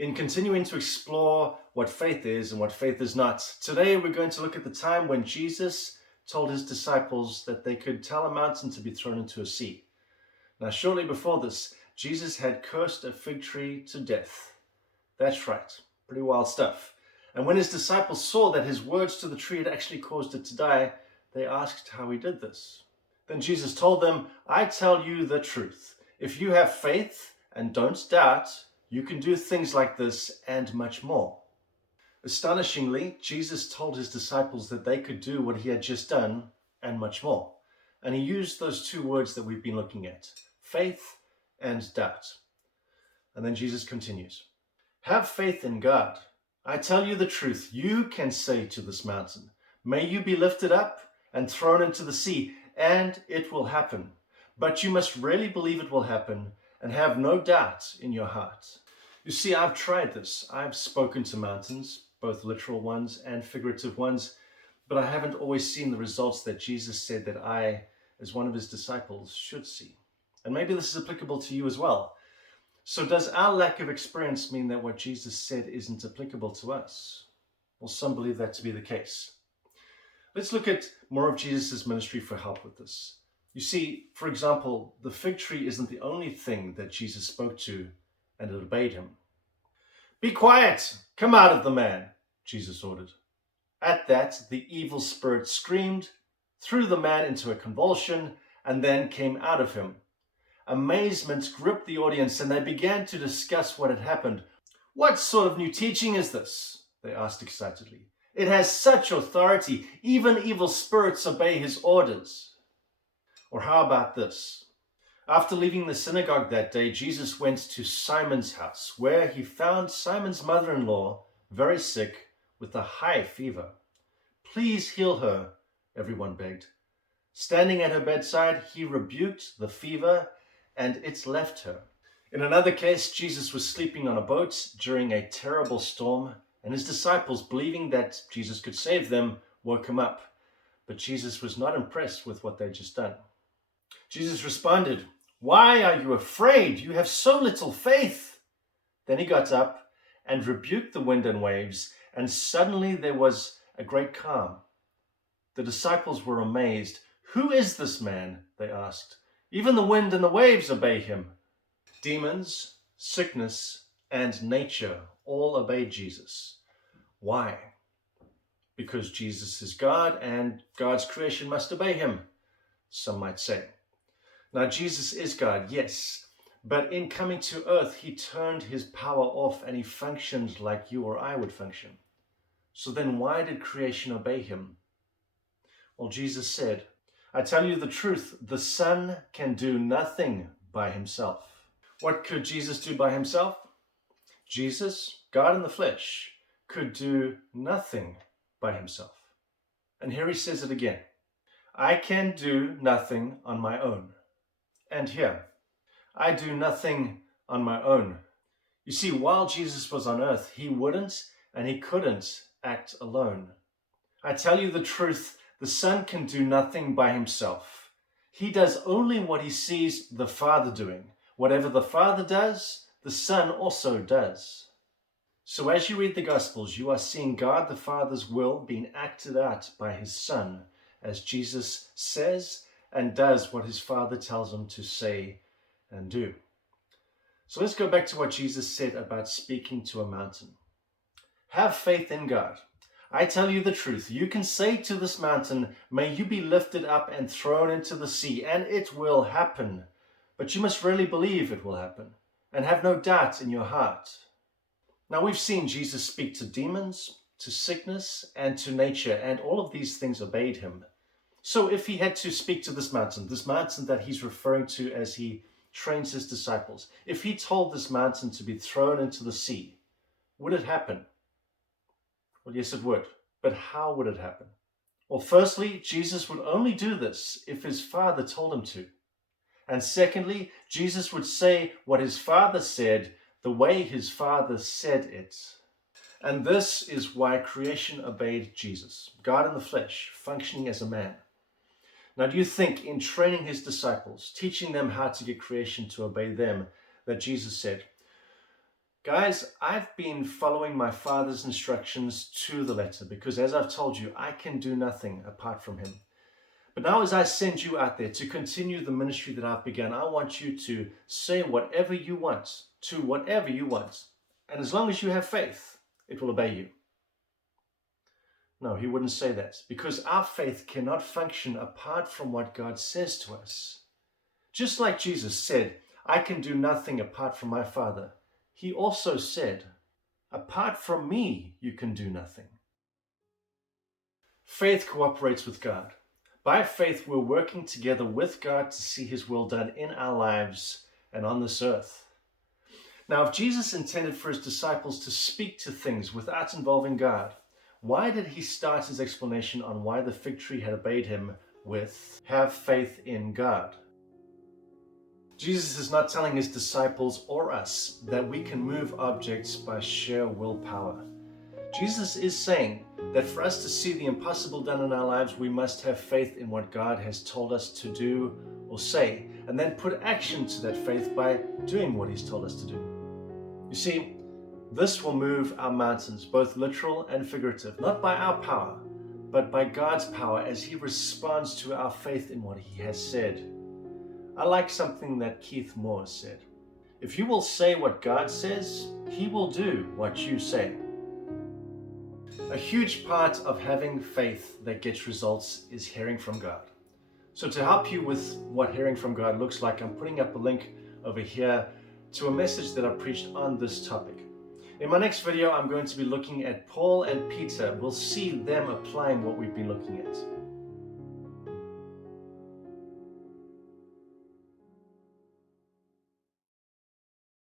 In continuing to explore what faith is and what faith is not, today we're going to look at the time when Jesus told his disciples that they could tell a mountain to be thrown into a sea. Now, shortly before this, Jesus had cursed a fig tree to death. That's right, pretty wild stuff. And when his disciples saw that his words to the tree had actually caused it to die, they asked how he did this. Then Jesus told them, "I tell you the truth. If you have faith and don't doubt, you can do things like this and much more." Astonishingly, Jesus told his disciples that they could do what he had just done and much more. And he used those two words that we've been looking at, faith and doubt. And then Jesus continues, "Have faith in God. I tell you the truth. You can say to this mountain, 'May you be lifted up and thrown into the sea,' and it will happen. But you must really believe it will happen and have no doubt in your heart." You see, I've tried this. I've spoken to mountains, both literal ones and figurative ones, but I haven't always seen the results that Jesus said that I, as one of his disciples, should see. And maybe this is applicable to you as well. So does our lack of experience mean that what Jesus said isn't applicable to us? Well, some believe that to be the case. Let's look at more of Jesus' ministry for help with this. You see, for example, the fig tree isn't the only thing that Jesus spoke to and it obeyed him. "Be quiet! Come out of the man," Jesus ordered. At that, the evil spirit screamed, threw the man into a convulsion, and then came out of him. Amazement gripped the audience, and they began to discuss what had happened. "What sort of new teaching is this?" they asked excitedly. "It has such authority, even evil spirits obey his orders." Or how about this? After leaving the synagogue that day, Jesus went to Simon's house, where he found Simon's mother-in-law very sick with a high fever. "Please heal her," everyone begged. Standing at her bedside, he rebuked the fever, and it left her. In another case, Jesus was sleeping on a boat during a terrible storm, and his disciples, believing that Jesus could save them, woke him up. But Jesus was not impressed with what they'd just done. Jesus responded, "Why are you afraid? You have so little faith." Then he got up and rebuked the wind and waves, and suddenly there was a great calm. The disciples were amazed. "Who is this man?" they asked. "Even the wind and the waves obey him." Demons, sickness, and nature all obeyed Jesus. Why? Because Jesus is God and God's creation must obey him, some might say. Now, Jesus is God, yes, but in coming to earth, he turned his power off and he functioned like you or I would function. So then why did creation obey him? Well, Jesus said, "I tell you the truth, the Son can do nothing by himself." What could Jesus do by himself? Jesus, God in the flesh, could do nothing by himself. And here he says it again. "I can do nothing on my own." And here, "I do nothing on my own." You see, while Jesus was on earth, he wouldn't and he couldn't act alone. I tell you the truth, the Son can do nothing by himself. He does only what he sees the Father doing. Whatever the Father does, the Son also does. So as you read the Gospels, you are seeing God the Father's will being acted out by his Son, as Jesus says and does what his Father tells him to say and do. So let's go back to what Jesus said about speaking to a mountain. Have faith in God. I tell you the truth. You can say to this mountain, "May you be lifted up and thrown into the sea," and it will happen. But you must really believe it will happen and have no doubt in your heart. Now, we've seen Jesus speak to demons, to sickness, and to nature, and all of these things obeyed him. So if he had to speak to this mountain that he's referring to as he trains his disciples, if he told this mountain to be thrown into the sea, would it happen? Well, yes, it would. But how would it happen? Well, firstly, Jesus would only do this if his Father told him to. And secondly, Jesus would say what his Father said the way his Father said it. And this is why creation obeyed Jesus, God in the flesh, functioning as a man. Now, do you think in training his disciples, teaching them how to get creation to obey them, that Jesus said, Guys, I've been following my Father's instructions to the letter because, as I've told you, I can do nothing apart from Him. But now, as I send you out there to continue the ministry that I've begun, I want you to say whatever you want to whatever you want. And as long as you have faith, it will obey you. No, He wouldn't say that, because our faith cannot function apart from what God says to us. Just like Jesus said, I can do nothing apart from my Father, He also said, apart from me, you can do nothing. Faith cooperates with God. By faith, we're working together with God to see His will done in our lives and on this earth. Now, if Jesus intended for His disciples to speak to things without involving God, why did He start His explanation on why the fig tree had obeyed Him with, have faith in God? Jesus is not telling His disciples or us that we can move objects by sheer willpower. Jesus is saying that for us to see the impossible done in our lives, we must have faith in what God has told us to do or say, and then put action to that faith by doing what He's told us to do. You see, this will move our mountains, both literal and figurative, not by our power, but by God's power as He responds to our faith in what He has said. I like something that Keith Moore said. If you will say what God says, He will do what you say. A huge part of having faith that gets results is hearing from God. So to help you with what hearing from God looks like, I'm putting up a link over here to a message that I preached on this topic. In my next video, I'm going to be looking at Paul and Peter. We'll see them applying what we've been looking at.